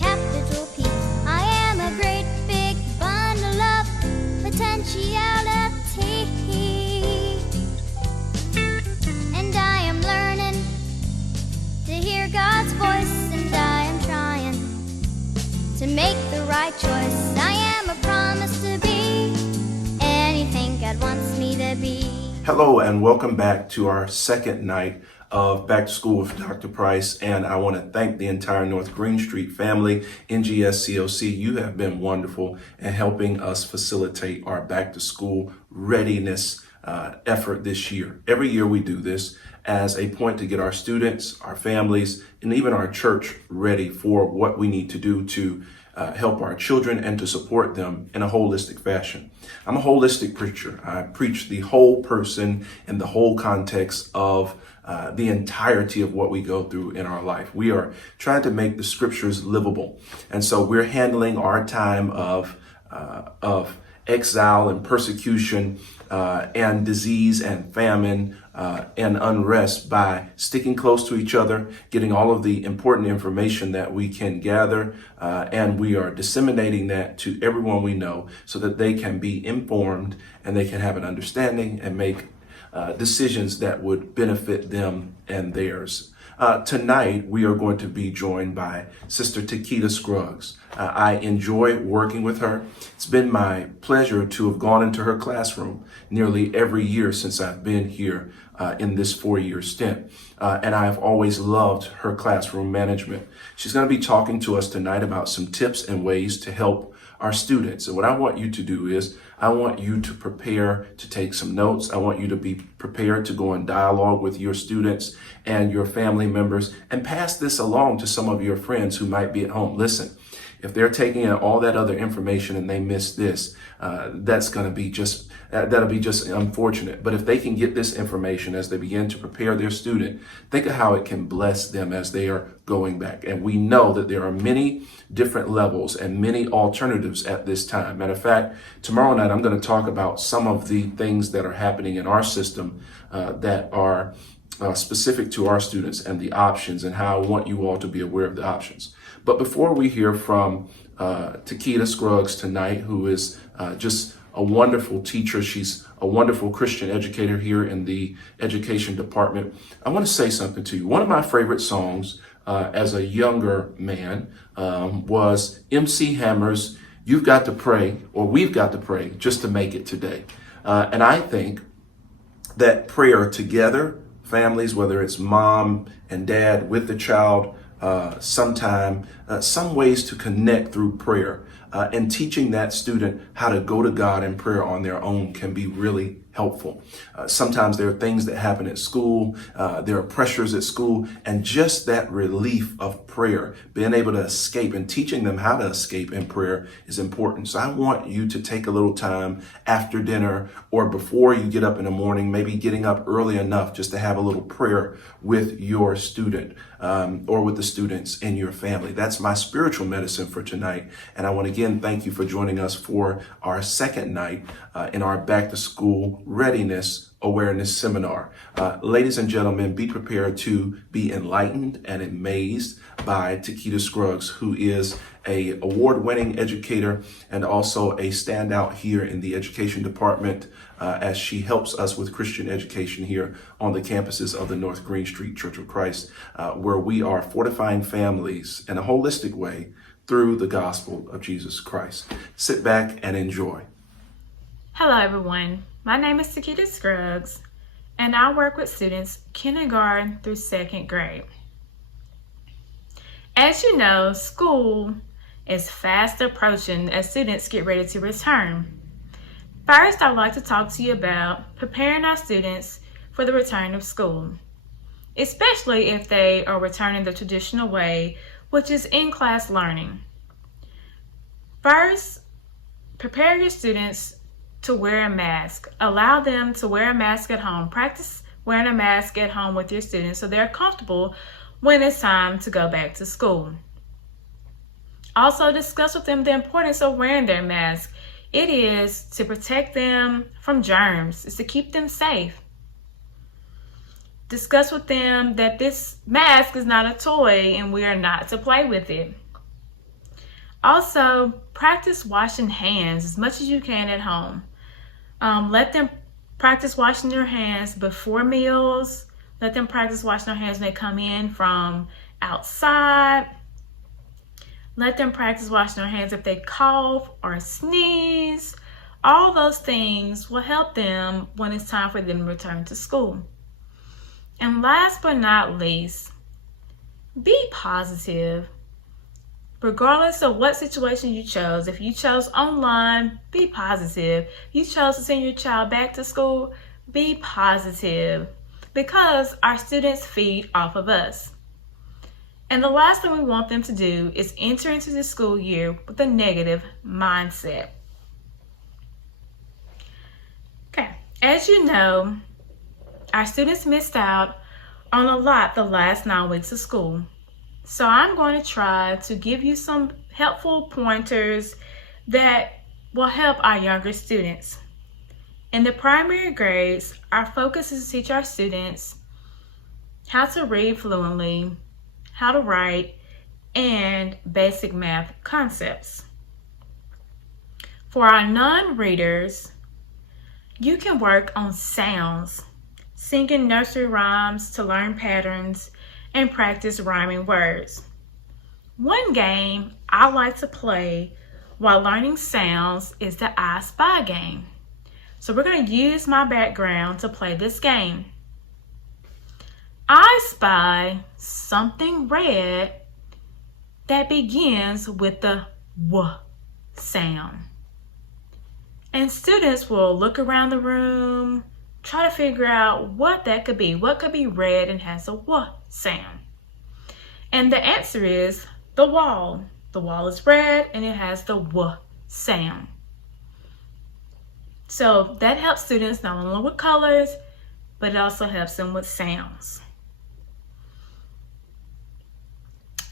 capital P. I am a great big bundle of potentiality. And I am learning to hear God's voice, and I am trying to make the right choice. I am a promise to be anything God wants me to be. Hello and welcome back to our second night of Back to School with Dr. Price, and I want to thank the entire North Green Street family, NGSCOC. You have been wonderful in helping us facilitate our back to school readiness effort this year. Every year we do this as a point to get our students, our families, and even our church ready for what we need to do to help our children and to support them in a holistic fashion. I'm a holistic preacher. I preach the whole person in the whole context of the entirety of what we go through in our life. We are trying to make the scriptures livable. And so we're handling our time of exile and persecution and disease and famine and unrest by sticking close to each other, getting all of the important information that we can gather, and we are disseminating that to everyone we know so that they can be informed and they can have an understanding and make decisions that would benefit them and theirs. Tonight, we are going to be joined by Sister Takeda Scruggs. I enjoy working with her. It's been my pleasure to have gone into her classroom nearly every year since I've been here in this 4-year stint. And I've always loved her classroom management. She's going to be talking to us tonight about some tips and ways to help our students. And what I want you to do is I want you to prepare to take some notes. I want you to be prepared to go in dialogue with your students and your family members and pass this along to some of your friends who might be at home. Listen, if they're taking in all that other information and they miss this, that'll be just unfortunate. But if they can get this information as they begin to prepare their student, think of how it can bless them as they are going back. And we know that there are many different levels and many alternatives at this time. Matter of fact, tomorrow night I'm going to talk about some of the things that are happening in our system that are specific to our students and the options, and how I want you all to be aware of the options. But before we hear from Takeda Scruggs tonight, who is just a wonderful teacher, she's a wonderful Christian educator here in the education department, I want to say something to you. One of my favorite songs as a younger man was MC Hammer's You've Got to Pray, or We've Got to Pray Just to Make It Today. And I think that prayer together, families, whether it's mom and dad with the child, some ways to connect through prayer, and teaching that student how to go to God in prayer on their own can be really helpful. Sometimes there are things that happen at school, there are pressures at school, and just that relief of prayer, being able to escape and teaching them how to escape in prayer is important. So I want you to take a little time after dinner or before you get up in the morning, maybe getting up early enough just to have a little prayer with your student or with the students in your family. That's my spiritual medicine for tonight. And I want to again thank you for joining us for our second night in our Back to School Readiness Awareness Seminar. Ladies and gentlemen, be prepared to be enlightened and amazed by Takeda Scruggs, who is an award-winning educator and also a standout here in the education department as she helps us with Christian education here on the campuses of the North Green Street Church of Christ, where we are fortifying families in a holistic way through the gospel of Jesus Christ. Sit back and enjoy. Hello everyone, my name is Takeda Scruggs, and I work with students kindergarten through 2nd grade. As you know, school is fast approaching as students get ready to return. First, I would like to talk to you about preparing our students for the return of school, especially if they are returning the traditional way, which is in-class learning. First, prepare your students to wear a mask. Allow them to wear a mask at home. Practice wearing a mask at home with your students so they're comfortable when it's time to go back to school. Also, discuss with them the importance of wearing their mask. It is to protect them from germs. It's to keep them safe. Discuss with them that this mask is not a toy and we are not to play with it. Also, practice washing hands as much as you can at home. Let them practice washing their hands before meals. Let them practice washing their hands when they come in from outside. Let them practice washing their hands if they cough or sneeze. All those things will help them when it's time for them to return to school. And last but not least, be positive. Regardless of what situation you chose, if you chose online, be positive. You chose to send your child back to school, be positive, because our students feed off of us. And the last thing we want them to do is enter into the school year with a negative mindset. Okay, as you know, our students missed out on a lot the last 9 weeks of school. So I'm going to try to give you some helpful pointers that will help our younger students. In the primary grades, our focus is to teach our students how to read fluently, how to write, and basic math concepts. For our non-readers, you can work on sounds, singing nursery rhymes to learn patterns, and practice rhyming words. One game I like to play while learning sounds is the I Spy game. So we're going to use my background to play this game. I spy something red that begins with the W sound. And students will look around the room, try to figure out what that could be. What could be red and has a W sound? And the answer is the wall. The wall is red and it has the W sound. So that helps students not only with colors, but it also helps them with sounds.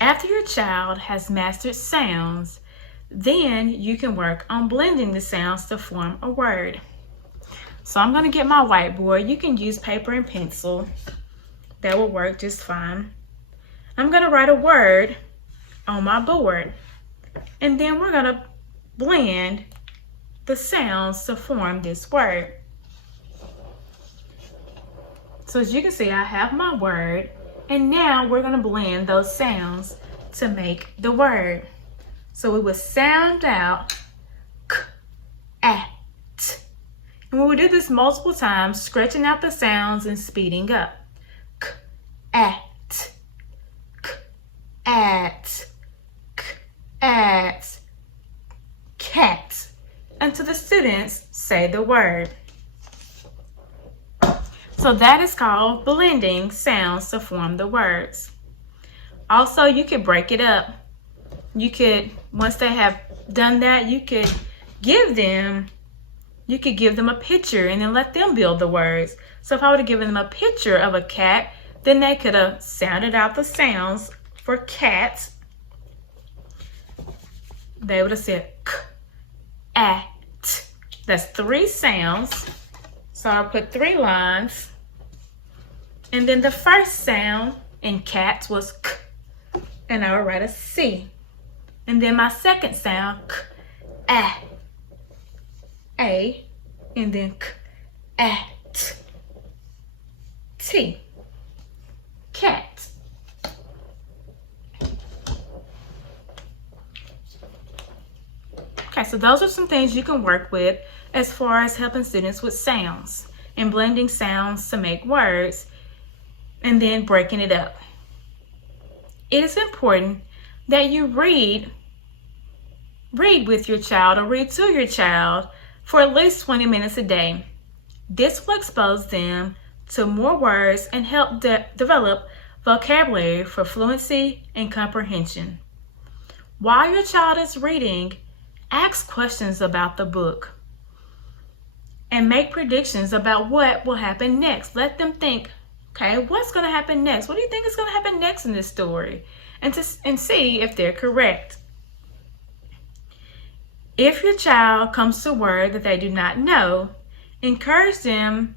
After your child has mastered sounds, then you can work on blending the sounds to form a word. So I'm going to get my whiteboard. You can use paper and pencil. That will work just fine. I'm going to write a word on my board. And then we're going to blend the sounds to form this word. So as you can see, I have my word. And now we're going to blend those sounds to make the word. So we will sound out k, at. And we will do this multiple times, stretching out the sounds and speeding up. K, at, k, at, k, at, cat. Until the students say the word. So that is called blending sounds to form the words. Also, you could break it up. You could, once they have done that, you could give them a picture and then let them build the words. So if I would have given them a picture of a cat, then they could have sounded out the sounds for cat. They would have said k, at. That's 3 sounds. So I'll put 3 lines. And then the first sound in cat was k. And I will write a C. And then my second sound, k, a, and then k, at, t, cat. Okay, so those are some things you can work with as far as helping students with sounds and blending sounds to make words and then breaking it up. It is important that you read with your child or read to your child for at least 20 minutes a day. This will expose them to more words and help develop vocabulary for fluency and comprehension. While your child is reading, ask questions about the book and make predictions about what will happen next. Let them think, okay, what's going to happen next? What do you think is going to happen next in this story? And see if they're correct. If your child comes to a word that they do not know, encourage them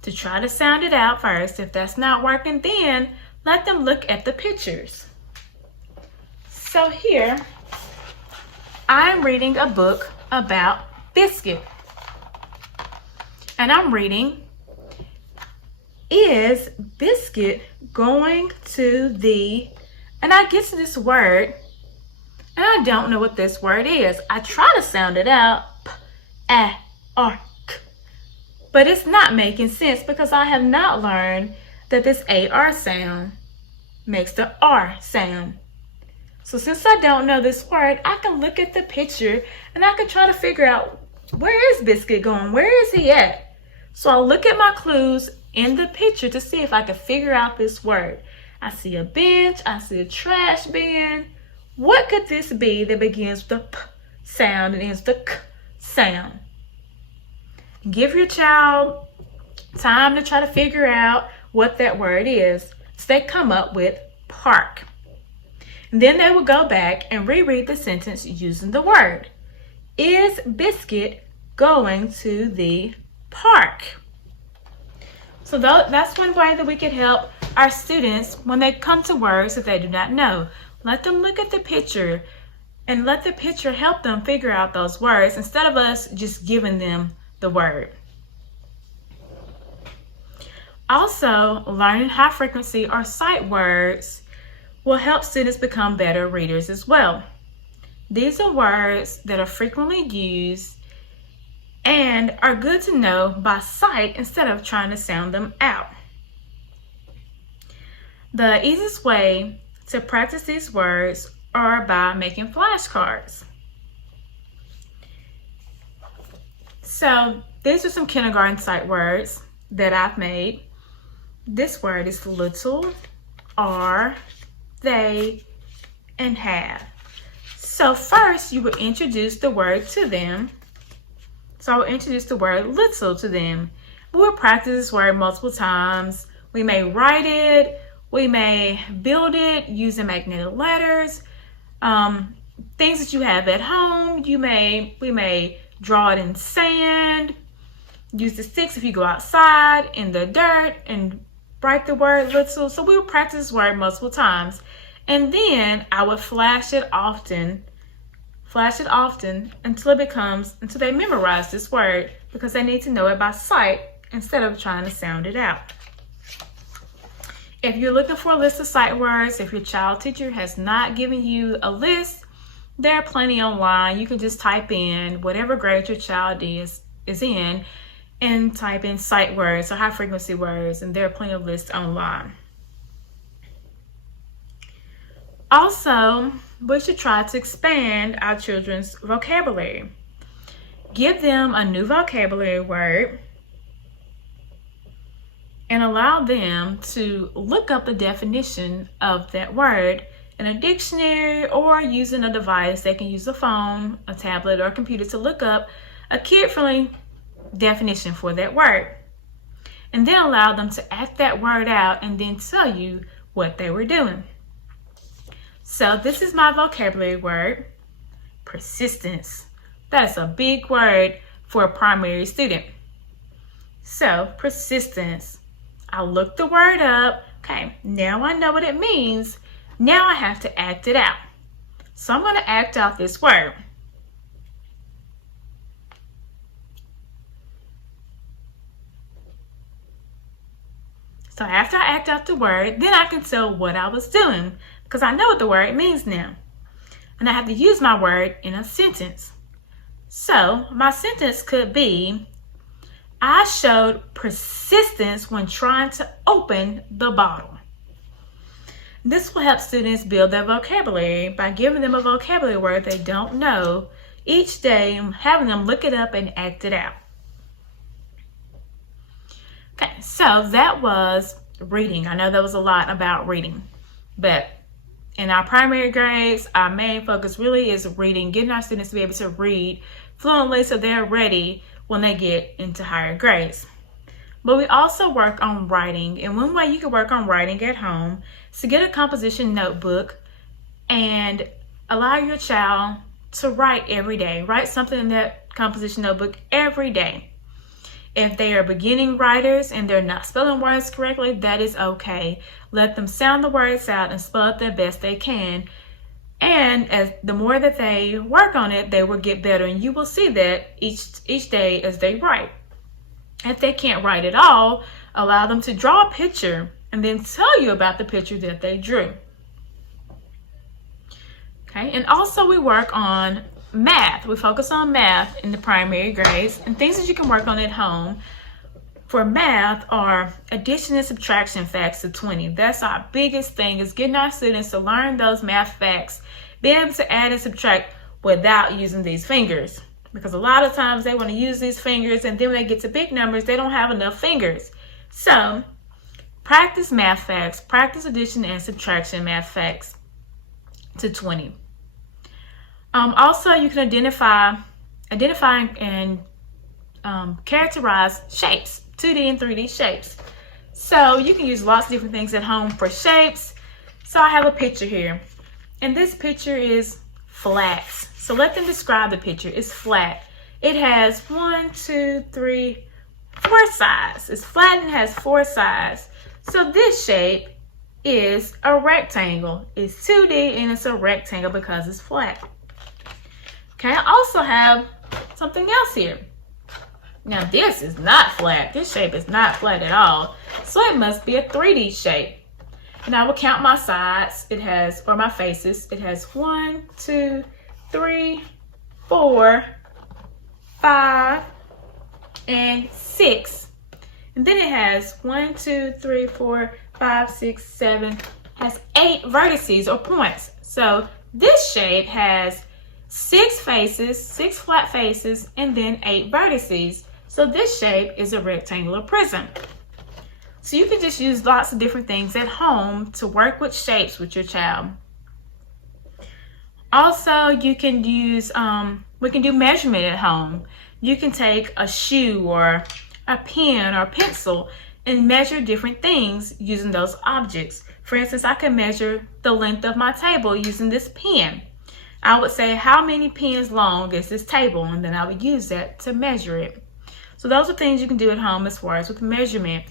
to try to sound it out first. If that's not working, then let them look at the pictures. So here, I'm reading a book about biscuit. And I'm reading, is biscuit going to the, and I get to this word, and I don't know what this word is. I try to sound it out, P-A-R-K, but it's not making sense because I have not learned that this A-R sound makes the R sound. So since I don't know this word, I can look at the picture and I can try to figure out, where is biscuit going? Where is he at? So I'll look at my clues in the picture to see if I can figure out this word. I see a bench, I see a trash bin. What could this be that begins with the P sound and ends with the K sound? Give your child time to try to figure out what that word is. So they come up with park. And then they will go back and reread the sentence using the word. Is biscuit going to the park? So that's one way that we can help our students when they come to words that they do not know. Let them look at the picture and let the picture help them figure out those words instead of us just giving them the word. Also, learning high frequency or sight words will help students become better readers as well. These are words that are frequently used and are good to know by sight instead of trying to sound them out. The easiest way to practice these words are by making flashcards. So these are some kindergarten sight words that I've made. This word is little, are, they, and have. So first you will introduce the word to them. So I'll introduce the word little to them. We will practice this word multiple times. We may write it, we may build it using magnetic letters, things that you have at home. We may draw it in sand, use the sticks if you go outside in the dirt and write the word little. So we will practice this word multiple times. And then I would flash it often until they memorize this word, because they need to know it by sight instead of trying to sound it out. If you're looking for a list of sight words, if your child teacher has not given you a list, there are plenty online. You can just type in whatever grade your child is in and type in sight words or high frequency words, and there are plenty of lists online. Also, we should try to expand our children's vocabulary. Give them a new vocabulary word and allow them to look up the definition of that word in a dictionary or using a device. They can use a phone, a tablet, or a computer to look up a kid-friendly definition for that word. And then allow them to act that word out and then tell you what they were doing. So this is my vocabulary word, persistence. That's a big word for a primary student. So persistence. I looked the word up. Okay, now I know what it means. Now I have to act it out. So I'm going to act out this word. So after I act out the word, then I can tell what I was doing, because I know what the word means now. And I have to use my word in a sentence. So my sentence could be, I showed persistence when trying to open the bottle. This will help students build their vocabulary by giving them a vocabulary word they don't know each day and having them look it up and act it out. Okay, so that was reading. I know that was a lot about reading, but in our primary grades, our main focus really is reading, getting our students to be able to read fluently so they're ready when they get into higher grades. But we also work on writing, and one way you can work on writing at home is to get a composition notebook and allow your child to write every day. Write something in that composition notebook every day. If they are beginning writers and they're not spelling words correctly, that is okay. Let them sound the words out and spell it the best they can. And as the more that they work on it, they will get better. And you will see that each day as they write. If they can't write at all, allow them to draw a picture and then tell you about the picture that they drew. Okay, and also we work on math. We focus on math in the primary grades, and things that you can work on at home for math are addition and subtraction facts of 20. That's our biggest thing, is getting our students to learn those math facts, being able to add and subtract without using these fingers. Because a lot of times they want to use these fingers, and then when they get to big numbers, they don't have enough fingers. So practice math facts, practice addition and subtraction math facts to 20. Also, you can identify and characterize shapes, 2D and 3D shapes. So you can use lots of different things at home for shapes. So I have a picture here, and this picture is flat. So let them describe the picture. It's flat. It has 4 sides. It's flat and has 4 sides. So this shape is a rectangle. It's 2D and it's a rectangle because it's flat. Okay, I also have something else here. Now this is not flat. This shape is not flat at all. So it must be a 3D shape. And I will count my sides. It has, or my faces. It has 1, 2, 3, 4, 5, and 6. And then it has 1, 2, 3, 4, 5, 6, 7, has 8 vertices or points. So this shape has 6 faces, 6 flat faces, and then 8 vertices. So this shape is a rectangular prism. So you can just use lots of different things at home to work with shapes with your child. Also, you can use, we can do measurement at home. You can take a shoe or a pen or pencil and measure different things using those objects. For instance, I can measure the length of my table using this pen. I would say, how many pens long is this table? And then I would use that to measure it. So those are things you can do at home as far as with measurement.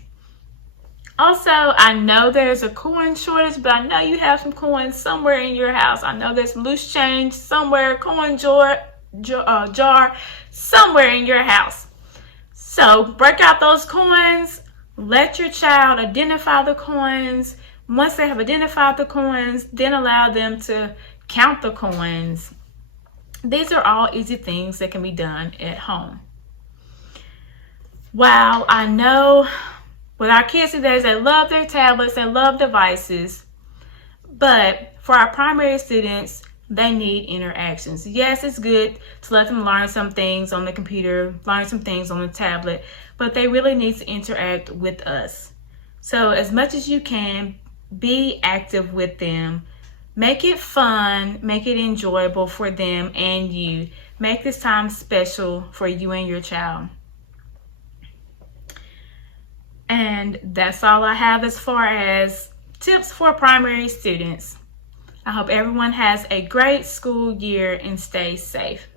Also, I know there's a coin shortage, but I know you have some coins somewhere in your house. I know there's loose change somewhere, coin jar somewhere in your house. So break out those coins. Let your child identify the coins. Once they have identified the coins, then allow them to count the coins. These are all easy things that can be done at home. Wow, I know with our kids today, they love their tablets, they love devices, but for our primary students, they need interactions. Yes, it's good to let them learn some things on the computer, learn some things on the tablet, but they really need to interact with us. So as much as you can, be active with them. Make it fun, make it enjoyable for them and you. Make this time special for you and your child. And that's all I have as far as tips for primary students. I hope everyone has a great school year and stay safe.